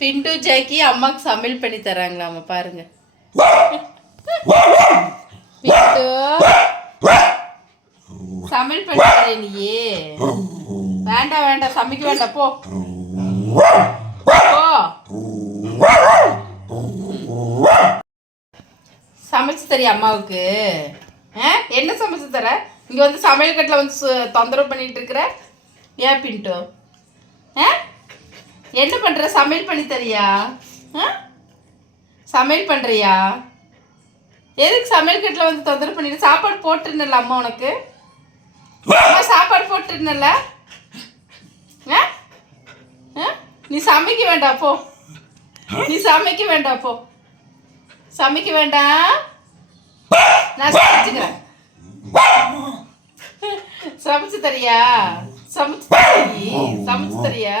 Bhind Jackie அம்மாக்கு சமையல் பண்ணி தராங்களாமா பாருங்க. பிண்டு சமையல் பண்ணி தரேன் நீயே. வேண்டாம் வேண்டாம் சமைக்க வேண்டாம் போ போ. சமைச்சு தரியா அம்மாவுக்கு? என்ன சமைச்சு தர? இங்கே வந்து சமையல் கட்டில் வந்து தொந்தரவு பண்ணிட்டு இருக்கிற ஏன் பிண்டு? என்ன பண்ணுற? சமையல் பண்ணி தரியா? சமையல் பண்ணுறியா? எதுக்கு சமையல் கட்டில் வந்து தொந்தரவு பண்ணிட்டு? சாப்பாடு போட்டுருந்தல அம்மா உனக்கு? அம்மா சாப்பாடு போட்டுருந்தல? நீ சமைக்க வேண்டாம் போ. நீ சமைக்க வேண்டாம் போ. சமைக்க வேண்டாம், நான் சமைச்சுக்கிறேன். சமைச்சு தரியா? சமைச்சு தரியா?